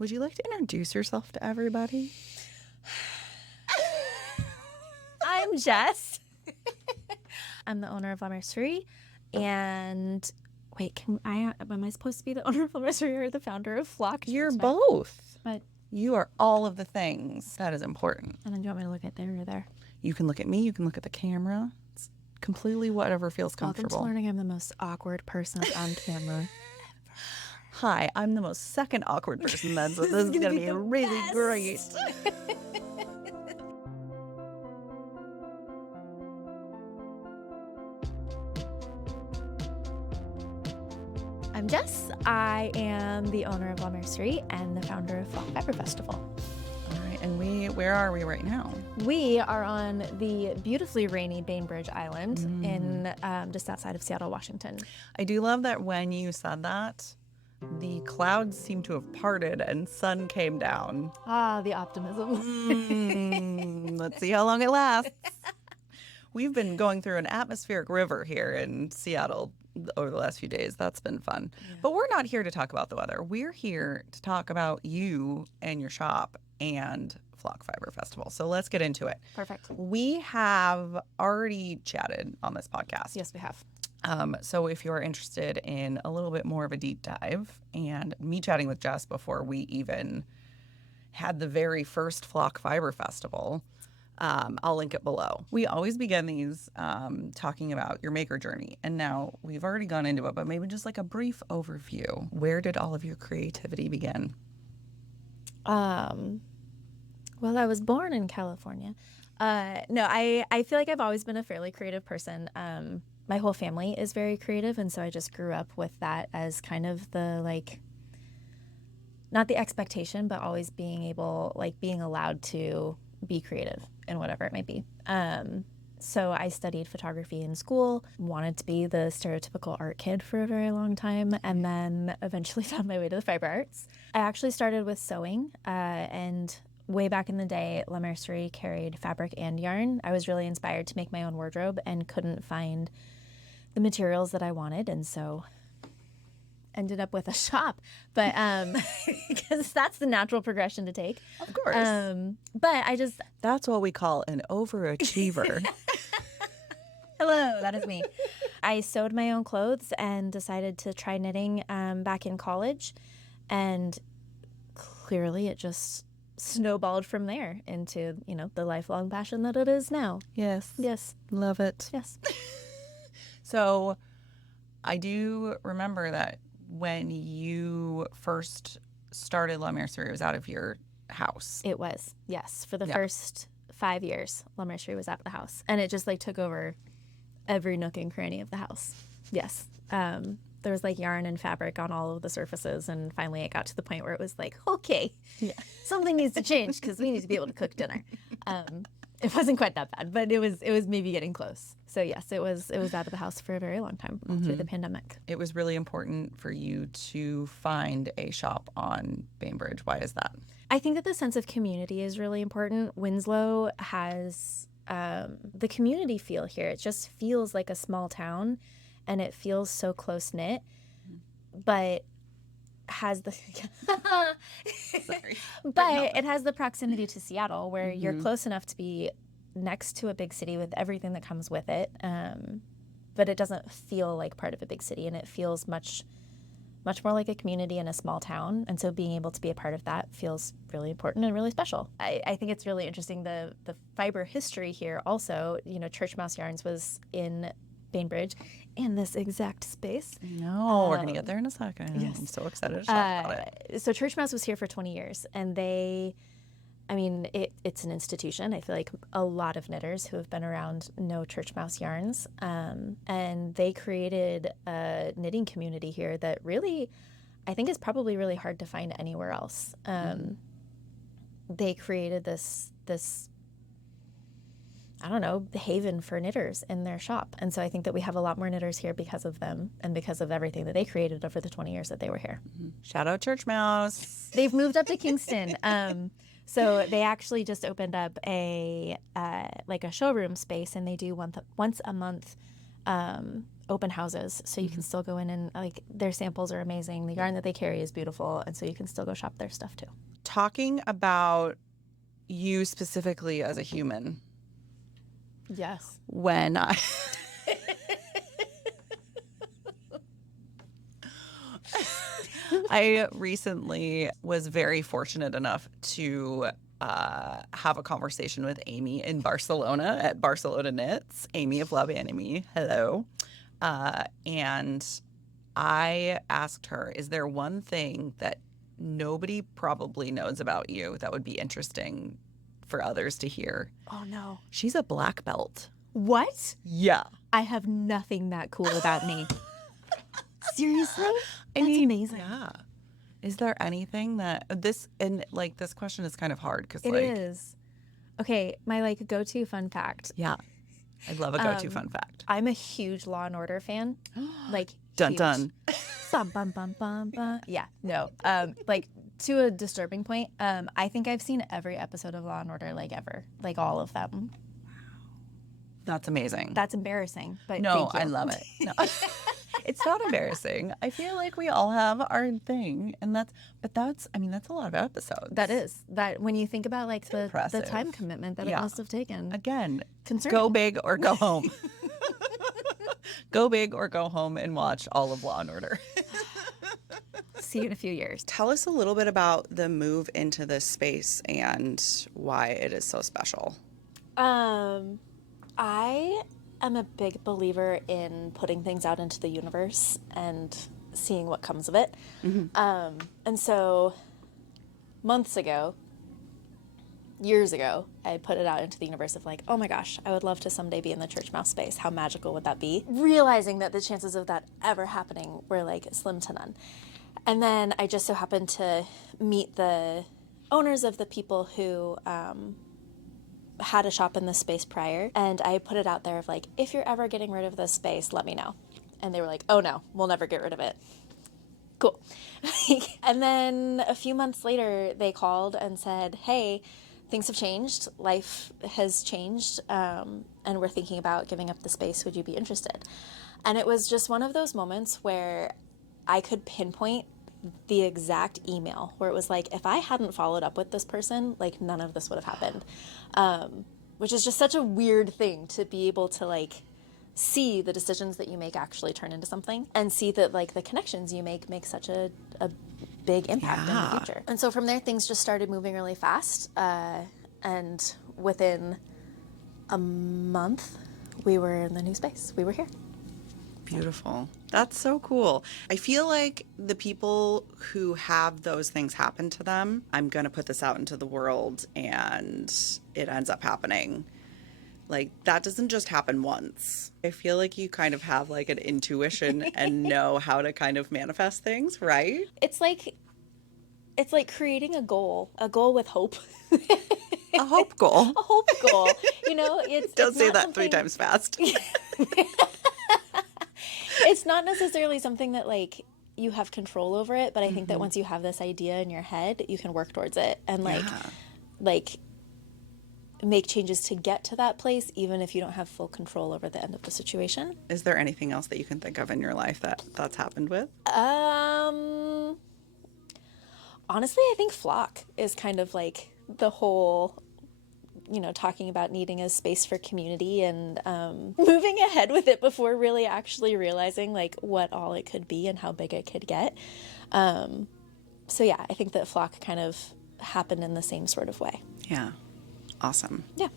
Would you like to introduce yourself to everybody? I'm Jess. I'm the owner of Mercerie, and wait, am I supposed to be the owner of Mercerie or the founder of Flock? You're both. But You are all of the things. That is important. and then do you want me to look at there or there? You can look at me. You can look at the camera. It's completely whatever feels Welcome comfortable. to learning I'm the most awkward person on camera. Hi, I'm the most second awkward person then, so this is going to be really great. I'm Jess. I am the owner of Mercerie and the founder of Flock Fiber Festival. All right, and where are we right now? We are on the beautifully rainy Bainbridge Island in just outside of Seattle, Washington. I do love that when you said that, the clouds seem to have parted and sun came down. Ah, the optimism. Let's see how long it lasts. We've been going through an atmospheric river here in Seattle over the last few days. That's been fun. Yeah. But we're not here to talk about the weather. We're here to talk about you and your shop and Flock Fiber Festival. So let's get into it. Perfect. We have already chatted on this podcast. Yes, we have. So if you're interested in a little bit more of a deep dive and me chatting with Jess before we even had the very first Flock Fiber Festival, I'll link it below. We always begin these talking about your maker journey. And now we've already gone into it, but maybe just like a brief overview. Where did all of your creativity begin? Well, I was born in California. No, I feel like I've always been a fairly creative person. My whole family is very creative, and so I just grew up with that as kind of the, like, not the expectation, but always being allowed to be creative in whatever it might be. So I studied photography in school, wanted to be the stereotypical art kid for a very long time, and then eventually found my way to the fiber arts. I actually started with sewing, and way back in the day, La Mercerie carried fabric and yarn. I was really inspired to make my own wardrobe and couldn't find the materials that I wanted, and so ended up with a shop. But because that's the natural progression to take. Of course. But That's what we call an overachiever. Hello, that is me. I sewed my own clothes and decided to try knitting back in college, and clearly it just snowballed from there into, the lifelong passion that it is now. Yes. Yes. Love it. Yes. So I do remember that when you first started La Mercerie, it was out of your house. It was, yes. For the first 5 years, La Mercerie was out of the house. And it just took over every nook and cranny of the house. Yes. There was yarn and fabric on all of the surfaces. And finally it got to the point where it was okay, something needs to change because we need to be able to cook dinner. It wasn't quite that bad, but it was maybe getting close. So yes, it was out of the house for a very long time through the pandemic. It was really important for you to find a shop on Bainbridge. Why is that? I think that the sense of community is really important. Winslow has the community feel here. It just feels like a small town, and it feels so close knit, but has the it has the proximity to Seattle where you're close enough to be next to a big city with everything that comes with it, but it doesn't feel like part of a big city, and it feels much more like a community in a small town. And so being able to be a part of that feels really important and really special. I think it's really interesting the fiber history here also. Churchmouse Yarns was in Bainbridge in this exact space. No, we're going to get there in a second. Yes. I'm so excited to talk about it. So Churchmouse was here for 20 years, and it's an institution. I feel like a lot of knitters who have been around know Churchmouse Yarns, and they created a knitting community here that really, I think, is probably really hard to find anywhere else. They created this I don't know, haven for knitters in their shop. And so I think that we have a lot more knitters here because of them and because of everything that they created over the 20 years that they were here. Shout out Churchmouse. They've moved up to Kingston. So they actually just opened up a showroom space, and they do once a month open houses, so you can still go in and like their samples are amazing. The yarn that they carry is beautiful, and so you can still go shop their stuff too. Talking about you specifically as a human, Yes. when I recently was very fortunate enough to have a conversation with Amy in Barcelona at Barcelona Knits, Amy of Love Anime. Hello. And I asked her, is there one thing that nobody probably knows about you that would be interesting for others to hear? Oh no. She's a black belt. What? Yeah. I have nothing that cool about me. Seriously? That's amazing. Yeah. Is there anything that this question is kind of hard because It is. Okay, my like go-to fun fact. Yeah, I love a go-to fun fact. I'm a huge Law and Order fan. Like Dun huge. dun. Bum, bum, bum, bum, bum. Yeah, no. Like to a disturbing point. I think I've seen every episode of Law and Order like ever, like all of them. That's amazing. That's embarrassing, but no, thank you. I love it. No. It's not embarrassing. I feel like we all have our thing, and that's a lot of episodes. That is that when you think about like the impressive. time commitment that it must have taken. Again, Concerning. Go big or go home. Go big or go home and watch all of Law and Order. See you in a few years. Tell us a little bit about the move into this space and why it is so special. I am a big believer in putting things out into the universe and seeing what comes of it. Mm-hmm. And so years ago, I put it out into the universe of like, oh my gosh, I would love to someday be in the Churchmouse space. How magical would that be? Realizing that the chances of that ever happening were like slim to none. And then I just so happened to meet the owners of the people who had a shop in this space prior, and I put it out there of like, if you're ever getting rid of this space, let me know. And they were like, oh no, we'll never get rid of it. Cool. And then a few months later, they called and said, hey, things have changed, life has changed, and we're thinking about giving up the space. Would you be interested? And it was just one of those moments where I could pinpoint the exact email where it was like, if I hadn't followed up with this person, like none of this would have happened. Which is just such a weird thing to be able to like see the decisions that you make actually turn into something, and see that like the connections you make such a big impact in the future. And so from there, things just started moving really fast. And within a month, we were in the new space. We were here. Beautiful. That's so cool. I feel like the people who have those things happen to them, I'm going to put this out into the world and it ends up happening. Like, that doesn't just happen once. I feel like you kind of have like an intuition and know how to kind of manifest things, right? It's like creating a goal with hope. A hope goal. A hope goal. You know, Don't say that 3 times fast. It's not necessarily something that like you have control over it, but I think that once you have this idea in your head, you can work towards it and like make changes to get to that place, even if you don't have full control over the end of the situation. Is there anything else that you can think of in your life that's happened with? Honestly, I think Flock is kind of like the whole, you know, talking about needing a space for community and moving ahead with it before really actually realizing like what all it could be and how big it could get. So yeah, I think that Flock kind of happened in the same sort of way. Yeah. Awesome. Yeah.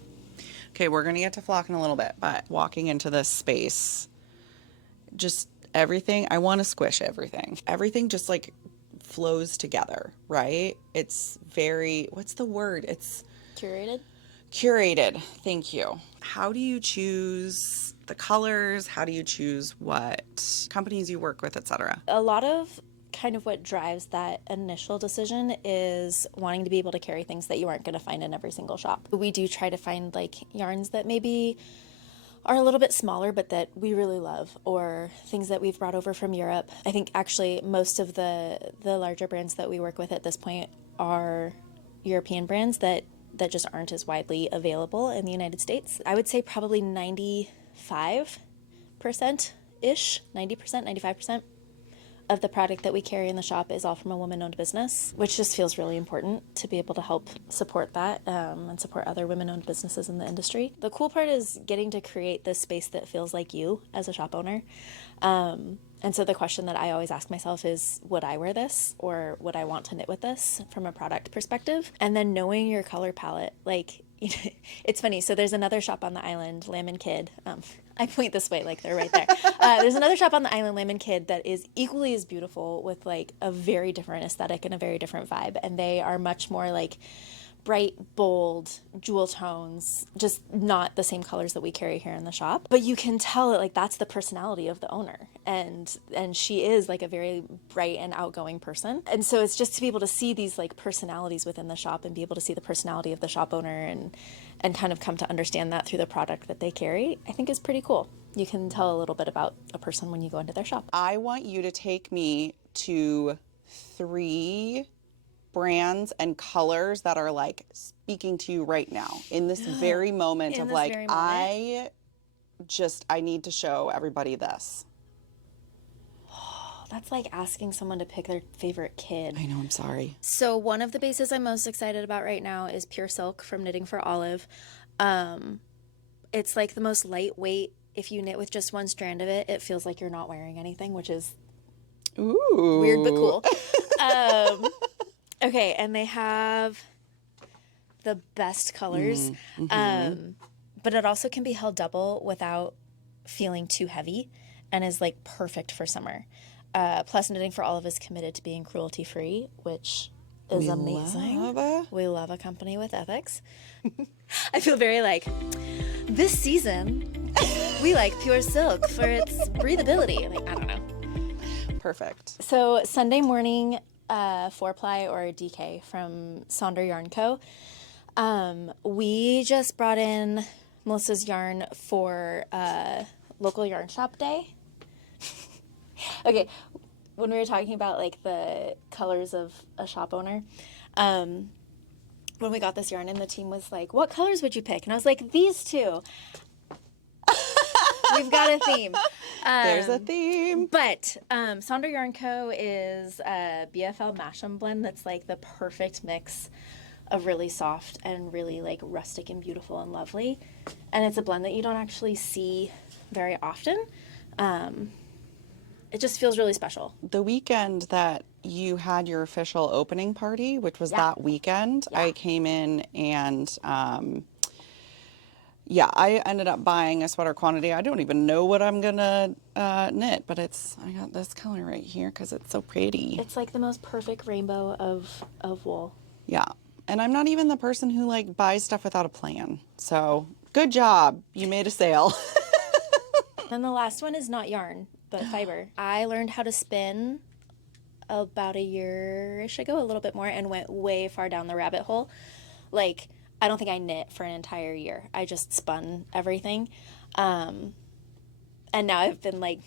Okay, we're going to get to Flock in a little bit, but walking into this space, just everything, I want to squish everything. Everything just like flows together, right? It's very, what's the word? It's Curated. Curated. Thank you. How do you choose the colors? How do you choose what companies you work with, etc.? A lot of kind of what drives that initial decision is wanting to be able to carry things that you aren't going to find in every single shop. We do try to find like yarns that maybe are a little bit smaller but that we really love, or things that we've brought over from Europe. I think actually most of the larger brands that we work with at this point are European brands that just aren't as widely available in the United States. I would say probably 95% 90-ish, 90%, 95% of the product that we carry in the shop is all from a woman-owned business, which just feels really important to be able to help support that and support other women-owned businesses in the industry. The cool part is getting to create this space that feels like you as a shop owner. And so the question that I always ask myself is, would I wear this, or would I want to knit with this from a product perspective? And then knowing your color palette, like, it's funny. So there's another shop on the island, Lamb and Kid. I point this way, like they're right there. There's another shop on the island, Lamb and Kid, that is equally as beautiful with like a very different aesthetic and a very different vibe. And they are much more like bright, bold, jewel tones, just not the same colors that we carry here in the shop. But you can tell that like that's the personality of the owner. And she is like a very bright and outgoing person. And so it's just to be able to see these like personalities within the shop and be able to see the personality of the shop owner and kind of come to understand that through the product that they carry, I think is pretty cool. You can tell a little bit about a person when you go into their shop. I want you to take me to 3 brands and colors that are like speaking to you right now in this very moment of like, I need to show everybody this. That's like asking someone to pick their favorite kid. I know, I'm sorry. So one of the bases I'm most excited about right now is Pure Silk from Knitting for Olive. It's like the most lightweight. If you knit with just one strand of it, it feels like you're not wearing anything, which is weird but cool. Okay, and they have the best colors, but it also can be held double without feeling too heavy and is like perfect for summer. Plus, Knitting for Olive is committed to being cruelty-free, which is amazing. We love a company with ethics. I feel very like, this season, we like Pure Silk for its breathability. Like, I don't know. Perfect. So Sunday morning, 4-ply or DK from Sonder Yarn Co. We just brought in Melissa's yarn for local yarn shop day. Okay, when we were talking about like the colors of a shop owner, when we got this yarn in, the team was like, what colors would you pick? And I was like, these 2. We've got a theme. There's a theme. But Sonder Yarn Co. is a BFL Mash'em blend that's like the perfect mix of really soft and really like rustic and beautiful and lovely. And it's a blend that you don't actually see very often. It just feels really special. The weekend that you had your official opening party, which was that weekend, I came in and I ended up buying a sweater quantity. I don't even know what I'm gonna knit, but I got this color right here because it's so pretty. It's like the most perfect rainbow of wool. Yeah, and I'm not even the person who like buys stuff without a plan. So good job, you made a sale. Then the last one is not yarn, but fiber. I learned how to spin about a year-ish ago, a little bit more, and went way far down the rabbit hole. Like, I don't think I knit for an entire year. I just spun everything. And now I've been like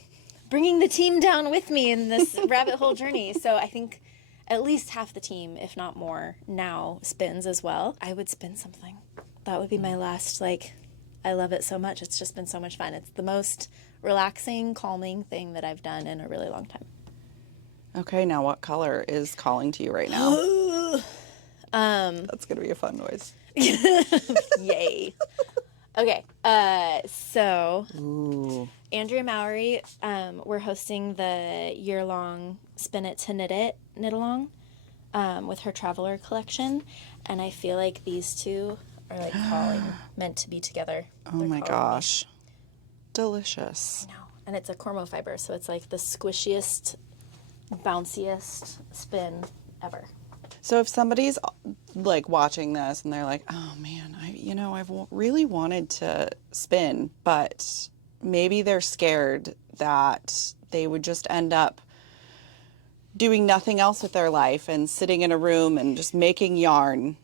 bringing the team down with me in this rabbit hole journey. So I think at least half the team, if not more, now spins as well. I would spin something. That would be my last, like, I love it so much. It's just been so much fun. It's the most relaxing, calming thing that I've done in a really long time. Okay, now what color is calling to you right now? That's going to be a fun noise. Yay. Okay, so Andrea Mowry, we're hosting the year-long Spin It to Knit It knit-along with her Traveler collection, and I feel like these 2 are like meant to be together. Oh my gosh. Delicious. I know. And it's a Cormo fiber, so it's like the squishiest, bounciest spin ever. So if somebody's like watching this and they're like, oh man, I've really wanted to spin, but maybe they're scared that they would just end up doing nothing else with their life and sitting in a room and just making yarn.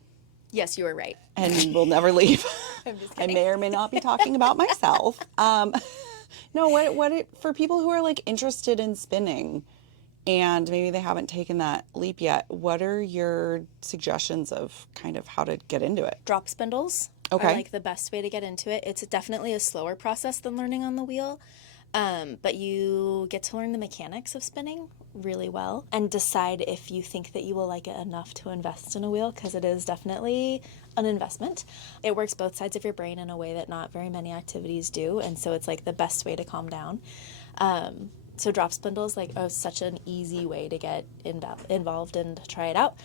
Yes, you were right. And we'll never leave. I'm just I kidding. may or may not be talking about myself. No, for people who are like interested in spinning and maybe they haven't taken that leap yet, what are your suggestions of kind of how to get into it? Drop spindles are like the best way to get into it. It's definitely a slower process than learning on the wheel. But you get to learn the mechanics of spinning really well and decide if you think that you will like it enough to invest in a wheel, because it is definitely an investment. It works both sides of your brain in a way that not very many activities do, and so it's like the best way to calm down. So drop spindle is like such an easy way to get involved and try it out.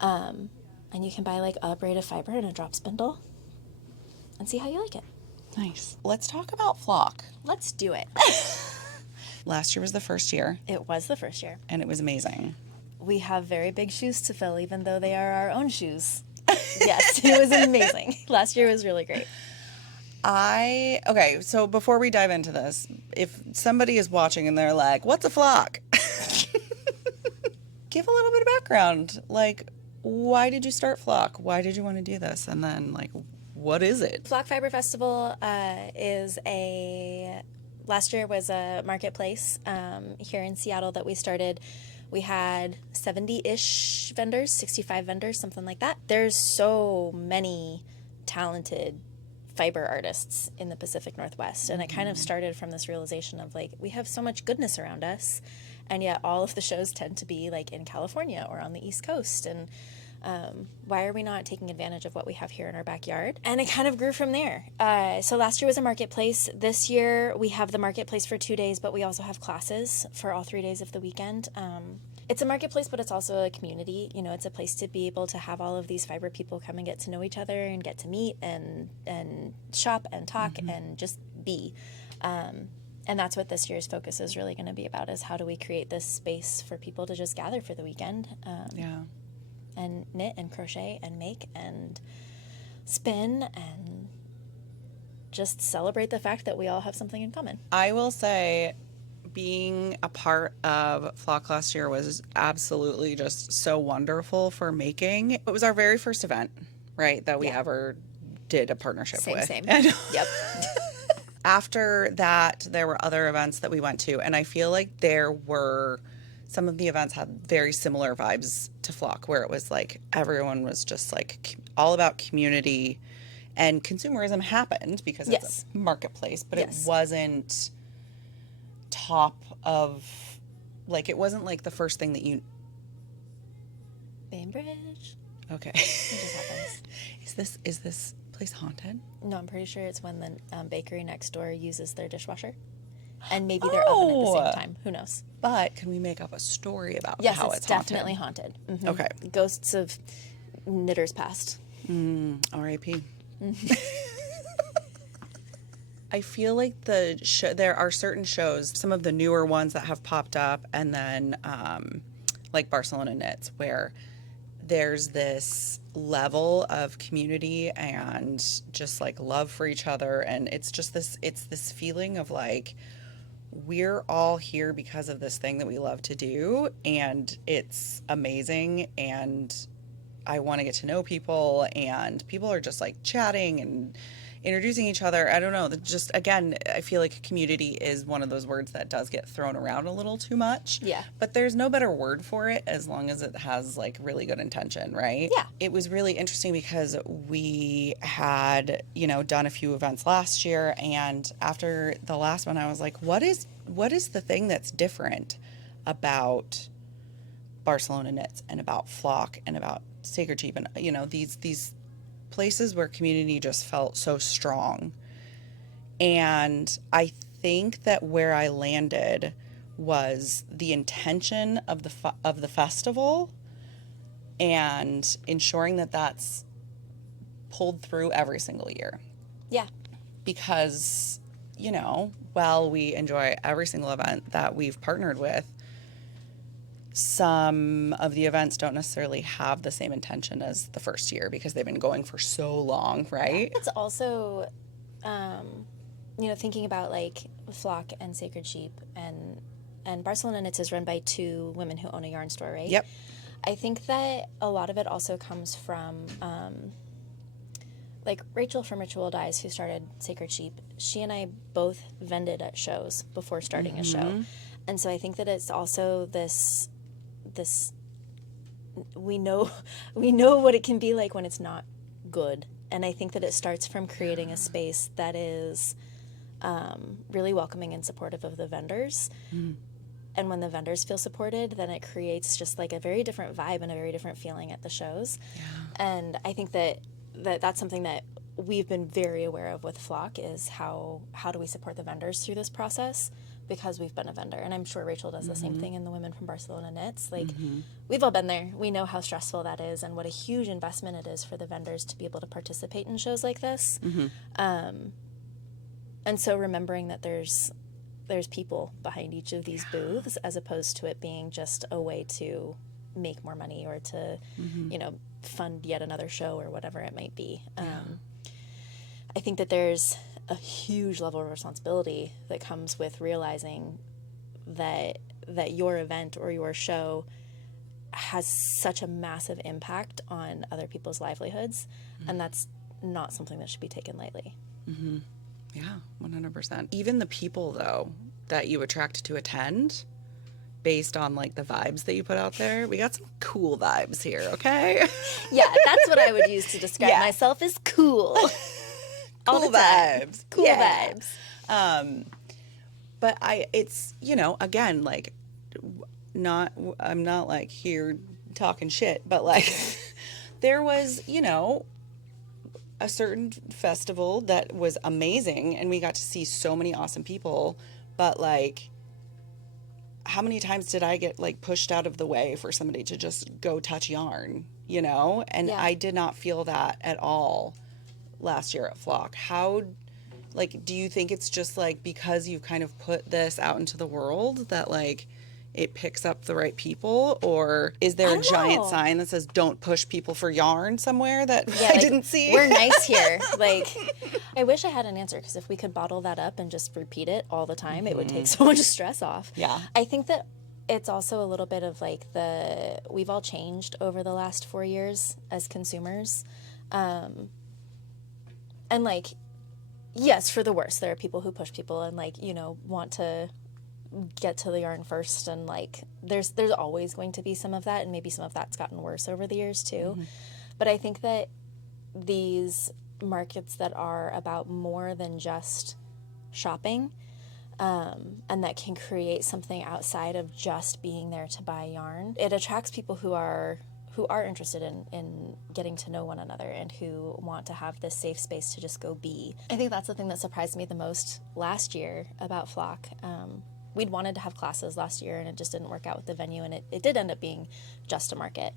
And you can buy like a braid of fiber and a drop spindle and see how you like it. Nice. Let's talk about flock. Let's do it. Last year was the first year. It was the first year. And it was amazing. We have very big shoes to fill, even though they are our own shoes. Yes, it was amazing. Last year was really great. Okay, so before we dive into this, if somebody is watching and they're like, what's a flock? Give a little bit of background. Like, why did you start flock? Why did you want to do this? And then, like, what is it? Flock Fiber Festival last year was a marketplace here in Seattle that we started. We had 70-ish vendors, 65 vendors, something like that. There's so many talented fiber artists in the Pacific Northwest, and it kind of started from this realization of like, we have so much goodness around us, and yet all of the shows tend to be like in California or on the East Coast, and why are we not taking advantage of what we have here in our backyard? And it kind of grew from there. So last year was a marketplace. This year we have the marketplace for 2 days, but we also have classes for all 3 days of the weekend. It's a marketplace, but it's also a community. You know, it's a place to be able to have all of these fiber people come and get to know each other and get to meet and shop and talk and just be. And that's what this year's focus is really going to be about, is how do we create this space for people to just gather for the weekend. And knit and crochet and make and spin and just celebrate the fact that we all have something in common. I will say, being a part of Flock last year was absolutely just so wonderful for making. It was our very first event, right, that we ever did a partnership with. Same. Yep. After that, there were other events that we went to, and I feel like some of the events had very similar vibes to Flock, where it was like everyone was just like all about community, and consumerism happened because it's a marketplace, but it wasn't top of, like, it wasn't like the first thing that you... Bainbridge? Okay. It just happens. Is this place haunted? No, I'm pretty sure it's when the bakery next door uses their dishwasher. And maybe their oven at the same time. Who knows? But can we make up a story about Yes, how it's it's definitely haunted. Mm-hmm. Okay. Ghosts of knitters past. R.I.P. I feel like there are certain shows, some of the newer ones that have popped up, and then like Barcelona Knits, where there's this level of community and just like love for each other, and it's this feeling of like, we're all here because of this thing that we love to do, and it's amazing, and I want to get to know people, and people are just like chatting and introducing each other. I don't know, just again, I feel like community is one of those words that does get thrown around a little too much. Yeah. But there's no better word for it as long as it has like really good intention, right? Yeah. It was really interesting because we had, done a few events last year, and after the last one I was like, what is the thing that's different about Barcelona Knits and about Flock and about Sacred Sheep and these places where community just felt so strong. And I think that where I landed was the intention of the festival and ensuring that that's pulled through every single year. Yeah. Because, while we enjoy every single event that we've partnered with, some of the events don't necessarily have the same intention as the first year because they've been going for so long, right? It's also, thinking about like Flock and Sacred Sheep and Barcelona Knits is run by 2 women who own a yarn store, right? Yep. I think that a lot of it also comes from, like Rachel from Ritual Dyes, who started Sacred Sheep. She and I both vended at shows before starting a show. And so I think that it's also this we know what it can be like when it's not good, and I think that it starts from creating a space that is really welcoming and supportive of the vendors. And when the vendors feel supported, then it creates just like a very different vibe and a very different feeling at the shows. And I think that's something that we've been very aware of with Flock is how do we support the vendors through this process, because we've been a vendor. And I'm sure Rachel does the same thing in the Women from Barcelona Knits. Like, we've all been there. We know how stressful that is and what a huge investment it is for the vendors to be able to participate in shows like this. And so remembering that there's people behind each of these booths, as opposed to it being just a way to make more money or to, you know, fund yet another show or whatever it might be. I think that there's a huge level of responsibility that comes with realizing that your event or your show has such a massive impact on other people's livelihoods, and that's not something that should be taken lightly. Yeah, 100%. Even the people, though, that you attract to attend, based on, like, the vibes that you put out there, we got some cool vibes here, okay? Yeah, that's what I would use to describe myself as cool. Cool vibes. Cool vibes. But it's, you know, again, like, I'm not, like, here talking shit, but, like, there was, you know, a certain festival that was amazing, and we got to see so many awesome people, but, like, how many times did I get, like, pushed out of the way for somebody to just go touch yarn, you know? And I did not feel that at all last year at Flock. How, like, do you think it's just, like, because you've kind of put this out into the world that, like, it picks up the right people? Or is there a giant sign that says don't push people for yarn somewhere that I didn't see? We're nice here. Like, I wish I had an answer, because if we could bottle that up and just repeat it all the time, it would take so much stress off. Yeah. I think that it's also a little bit of, like, we've all changed over the last 4 years as consumers. And, like, yes, for the worse, there are people who push people and, like, you know, want to get to the yarn first, and, like, there's always going to be some of that, and maybe some of that's gotten worse over the years too. But I think that these markets that are about more than just shopping, and that can create something outside of just being there to buy yarn, it attracts people who are interested in getting to know one another and who want to have this safe space to just go be. I think that's the thing that surprised me the most last year about Flock. We'd wanted to have classes last year, and it just didn't work out with the venue, and it did end up being just a market.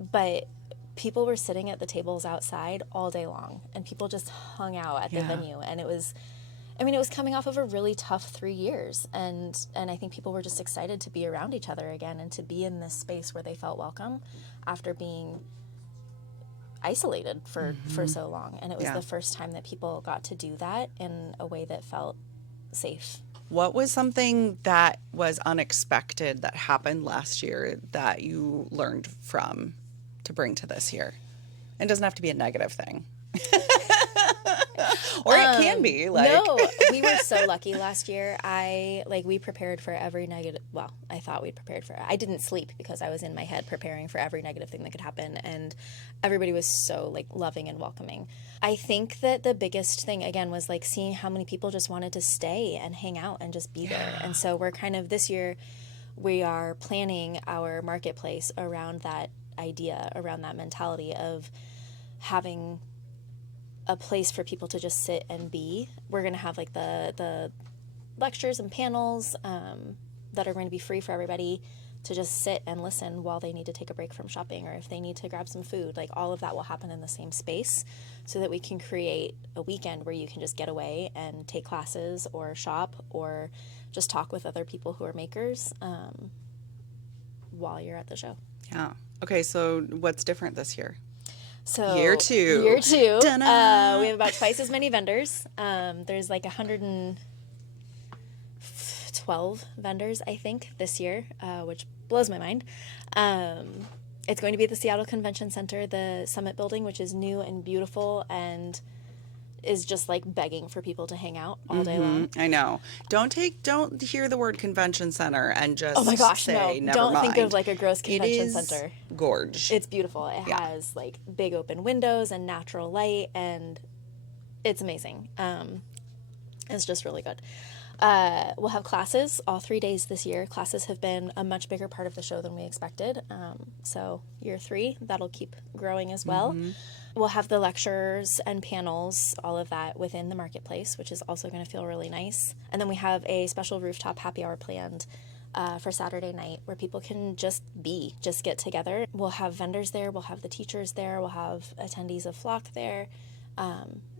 But people were sitting at the tables outside all day long, and people just hung out at the venue, and it was coming off of a really tough 3 years, and I think people were just excited to be around each other again and to be in this space where they felt welcome after being isolated for so long. And it was the first time that people got to do that in a way that felt safe. What was something that was unexpected that happened last year that you learned from to bring to this year? It doesn't have to be a negative thing. Or it can be. Like. No, we were so lucky last year. We prepared for every negative. Well, I thought we'd prepared for it. I didn't sleep because I was in my head preparing for every negative thing that could happen. And everybody was so, like, loving and welcoming. I think that the biggest thing, again, was, like, seeing how many people just wanted to stay and hang out and just be there. And so we're kind of, this year, we are planning our marketplace around that idea, around that mentality of having a place for people to just sit and be. We're going to have, like, the lectures and panels that are going to be free for everybody to just sit and listen while they need to take a break from shopping, or if they need to grab some food. Like, all of that will happen in the same space, so that we can create a weekend where you can just get away and take classes or shop or just talk with other people who are makers while you're at the show. Yeah. Okay, so what's different this year? So year two. We have about twice as many vendors. There's like 112 vendors, I think, this year, which blows my mind. It's going to be at the Seattle Convention Center, the Summit Building, which is new and beautiful and is just, like, begging for people to hang out all day long. I know. Don't hear the word convention center and just oh my gosh, say, no. never Don't mind. think of, like, a gross convention It is center. Gorge. It's beautiful. It has, like, big open windows and natural light, and it's amazing. It's just really good. We'll have classes all 3 days this year. Classes have been a much bigger part of the show than we expected. So year 3, that'll keep growing as well. We'll have the lectures and panels, all of that within the marketplace, which is also going to feel really nice. And then we have a special rooftop happy hour planned for Saturday night where people can just get together. We'll have vendors there. We'll have the teachers there. We'll have attendees of Flock there,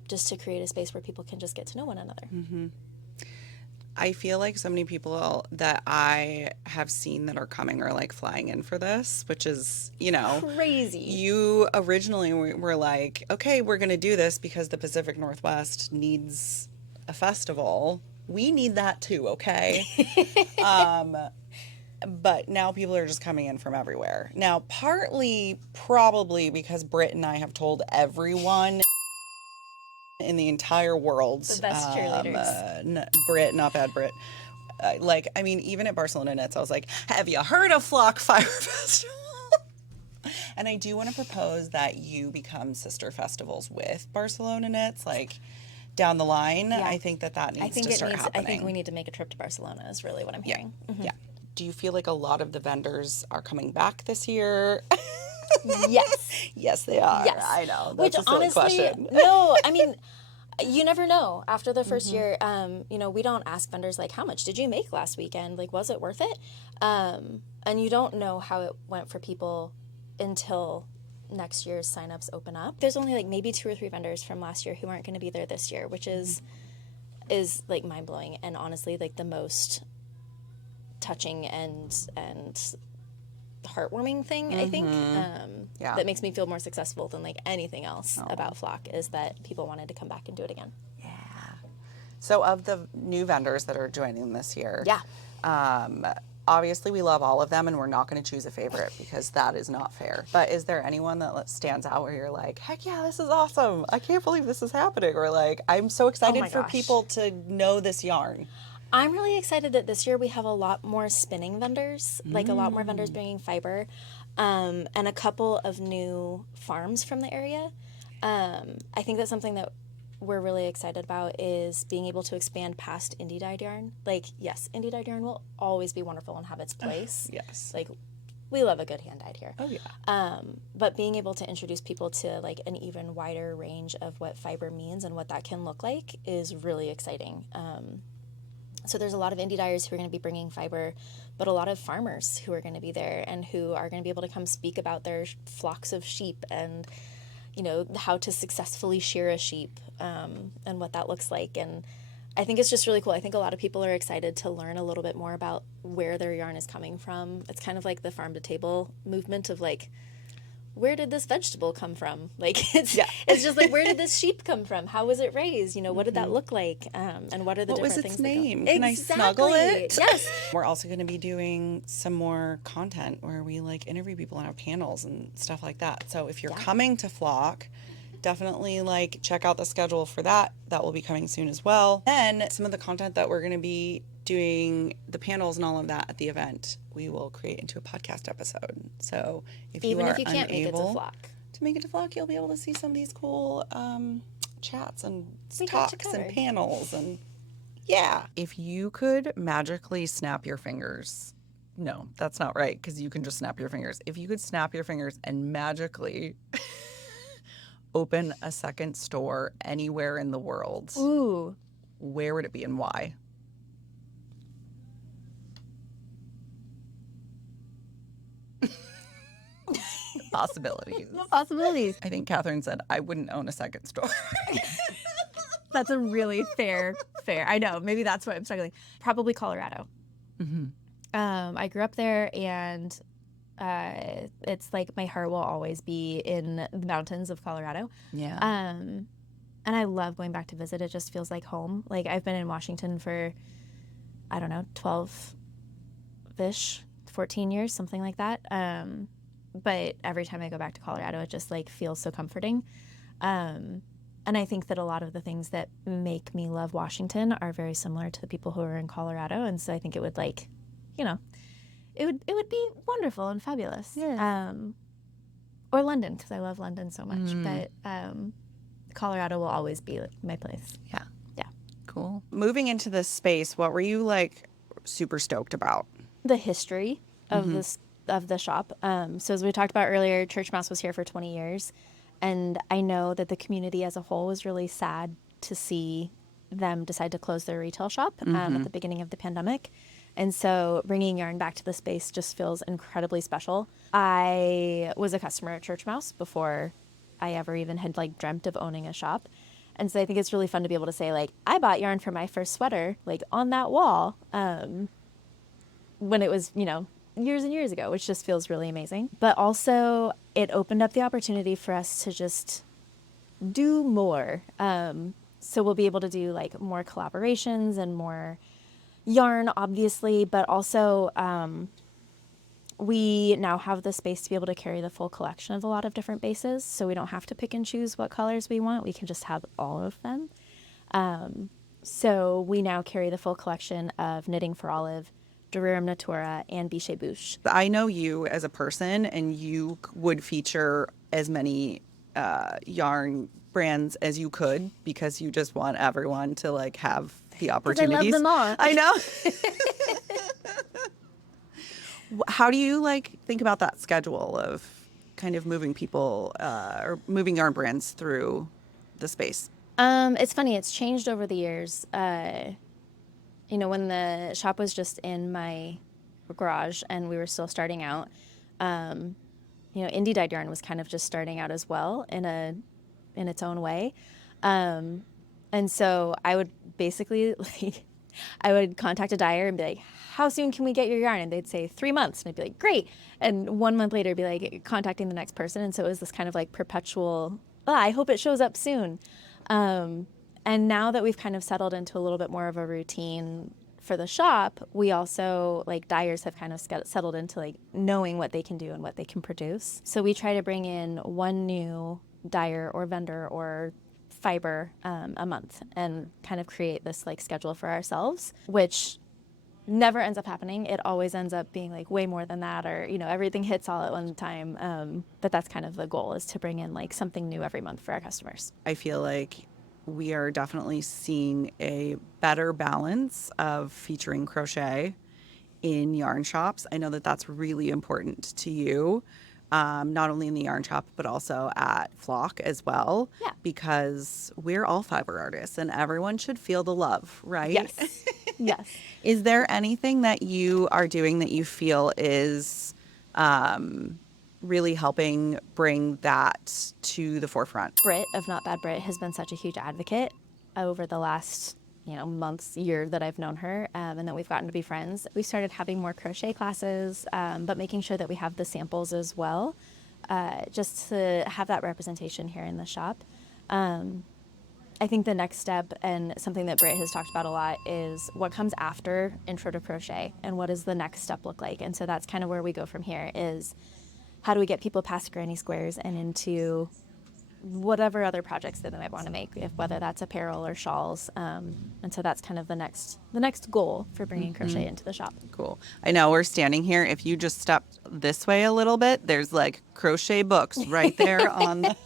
just to create a space where people can just get to know one another. I feel like so many people that I have seen that are coming are like flying in for this, which is, you know, crazy. You originally were like, okay, we're going to do this because the Pacific Northwest needs a festival. We need that too, okay? But now people are just coming in from everywhere. Now, partly probably because Britt and I have told everyone in the entire world. The best cheerleaders. Brit, not bad Brit. Like, I mean, even at Barcelona Knits, I was like, have you heard of Flock Fiber Festival? And I do want to propose that you become sister festivals with Barcelona Knits, like, down the line. Yeah. I think that needs to start happening. I think we need to make a trip to Barcelona is really what I'm hearing. Yeah. Do you feel like a lot of the vendors are coming back this year? Yes. Yes, they are. Yes. I know. That's a silly honestly, question. No, I mean, you never know. After the first year, you know, we don't ask vendors, like, how much did you make last weekend? Like, was it worth it? And you don't know how it went for people until next year's signups open up. There's only, like, maybe 2 or 3 vendors from last year who aren't going to be there this year, which is like, mind-blowing and honestly, like, the most touching and heartwarming thing, I think, that makes me feel more successful than like anything else about Flock is that people wanted to come back and do it again. Yeah. So of the new vendors that are joining this year, obviously we love all of them and we're not going to choose a favorite because that is not fair. But is there anyone that stands out where you're like, heck yeah, this is awesome. I can't believe this is happening. Or like, I'm so excited for people to know this yarn. I'm really excited that this year we have a lot more spinning vendors, like a lot more vendors bringing fiber, and a couple of new farms from the area. I think that's something that we're really excited about is being able to expand past indie dyed yarn. Like, yes, indie dyed yarn will always be wonderful and have its place. Yes. Like, we love a good hand dyed here. Oh, yeah. But being able to introduce people to like an even wider range of what fiber means and what that can look like is really exciting. So there's a lot of indie dyers who are going to be bringing fiber, but a lot of farmers who are going to be there and who are going to be able to come speak about their flocks of sheep and, you know, how to successfully shear a sheep and what that looks like. And I think it's just really cool. I think a lot of people are excited to learn a little bit more about where their yarn is coming from. It's kind of like the farm to table movement of like, where did this vegetable come from? Like, it's just like, where did this sheep come from? How was it raised? You know, what did that look like? And what are the different things? What was its name? Can I snuggle it? Yes. We're also going to be doing some more content where we like interview people and have panels and stuff like that. So if you're coming to Flock, definitely like check out the schedule for that. That will be coming soon as well. Then some of the content that we're going to be doing, the panels and all of that at the event, we will create into a podcast episode. So if you can't make it to Flock, you'll be able to see some of these cool chats and talks and panels and If you could magically snap your fingers, no, that's not right because you can just snap your fingers. If you could snap your fingers and magically open a second store anywhere in the world, where would it be and why? Possibilities. I think Catherine said I wouldn't own a second store. That's a really fair. I know. Maybe that's why I'm struggling. Probably Colorado. I grew up there, and it's like my heart will always be in the mountains of Colorado. Yeah. And I love going back to visit. It just feels like home. Like I've been in Washington for, I don't know, 12-ish, 14 years, something like that. But every time I go back to Colorado, it just like feels so comforting. And I think that a lot of the things that make me love Washington are very similar to the people who are in Colorado. And so I think it would like, you know, it would be wonderful and fabulous. Yeah. Or London, because I love London so much. But Colorado will always be my place. Yeah. Yeah. Cool. Moving into this space, what were you like super stoked about? The history of the shop. So as we talked about earlier, Churchmouse was here for 20 years. And I know that the community as a whole was really sad to see them decide to close their retail shop at the beginning of the pandemic. And so bringing yarn back to the space just feels incredibly special. I was a customer at Churchmouse before I ever even had like dreamt of owning a shop. And so I think it's really fun to be able to say like, I bought yarn for my first sweater, like on that wall, when it was, years and years ago, which just feels really amazing. But also it opened up the opportunity for us to just do more. So we'll be able to do like more collaborations and more yarn, obviously, but also we now have the space to be able to carry the full collection of a lot of different bases. So we don't have to pick and choose what colors we want. We can just have all of them. So we now carry the full collection of Knitting for Olive, Durium Natura, and Bichet Bouche. I know you as a person, and you would feature as many yarn brands as you could because you just want everyone to like have the opportunities. I love them all. I know. How do you like think about that schedule of kind of moving people or moving yarn brands through the space? It's funny. It's changed over the years. When the shop was just in my garage and we were still starting out, indie dyed yarn was kind of just starting out as well in its own way. And so I would basically I would contact a dyer and be like, how soon can we get your yarn? And they'd say 3 months. And I'd be like, great. And 1 month later, be like contacting the next person. And so it was this kind of like perpetual, I hope it shows up soon. And now that we've kind of settled into a little bit more of a routine for the shop, we also, like dyers have kind of settled into like knowing what they can do and what they can produce. So we try to bring in one new dyer or vendor or fiber a month and kind of create this like schedule for ourselves, which never ends up happening. It always ends up being like way more than that, or everything hits all at one time. But that's kind of the goal, is to bring in like something new every month for our customers. I feel like we are definitely seeing a better balance of featuring crochet in yarn shops. I know that that's really important to you, not only in the yarn shop, but also at Flock as well. Yeah. Because we're all fiber artists and everyone should feel the love, right? Yes. Yes. Is there anything that you are doing that you feel is really helping bring that to the forefront? Britt of Not Bad Brit has been such a huge advocate over the last months, year that I've known her, and that we've gotten to be friends. We started having more crochet classes, but making sure that we have the samples as well, just to have that representation here in the shop. I think the next step, and something that Britt has talked about a lot, is what comes after Intro to Crochet and what does the next step look like. And so that's kind of where we go from here, is how do we get people past granny squares and into whatever other projects that they might want to make, whether that's apparel or shawls. And so that's kind of the next goal for bringing crochet into the shop. Cool. I know we're standing here. If you just step this way a little bit, there's like crochet books right there on the...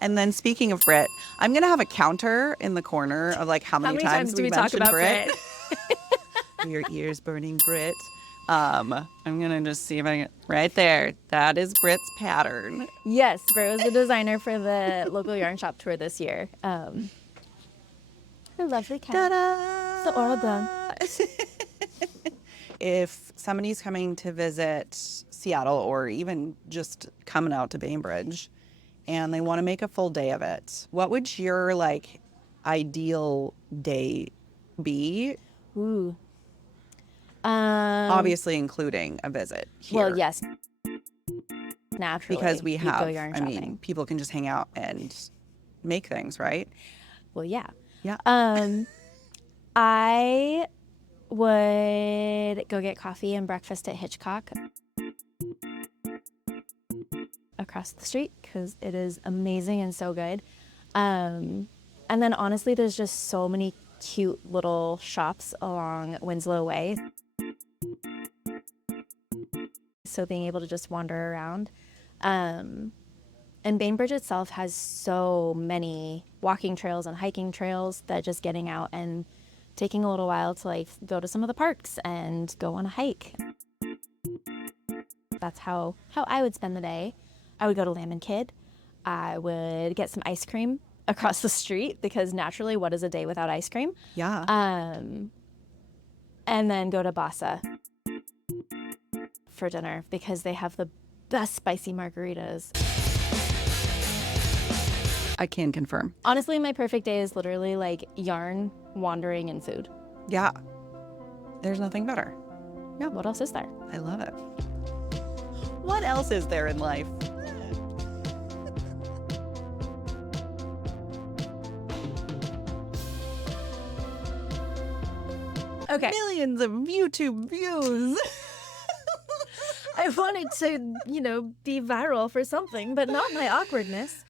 And then speaking of Brit, I'm going to have a counter in the corner of like how many times do we talk mentioned about Brit. Your ears burning Brit. I'm going to just see if I can... Right there. That is Brit's pattern. Yes, Brit was the designer for the local yarn shop tour this year. Her lovely cat. Ta-da! So adorable. If somebody's coming to visit Seattle or even just coming out to Bainbridge and they want to make a full day of it, what would your like ideal day be? Ooh. Obviously including a visit here. Well, yes. Naturally. Because we have, go yarn shopping. people can just hang out and make things, right? Well, yeah. Yeah. I would go get coffee and breakfast at Hitchcock across the street, because it is amazing and so good. And then honestly, there's just so many cute little shops along Winslow Way. So being able to just wander around. And And Bainbridge itself has so many walking trails and hiking trails that just getting out and taking a little while to like go to some of the parks and go on a hike. That's how I would spend the day. I would go to Lamb and Kid. I would get some ice cream across the street because naturally, what is a day without ice cream? Yeah. And then go to Bassa for dinner because they have the best spicy margaritas. I can confirm. Honestly, my perfect day is literally like yarn, wandering, and food. Yeah. There's nothing better. Yeah, what else is there? I love it. What else is there in life? Okay. Millions of YouTube views. I wanted to, be viral for something, but not my awkwardness.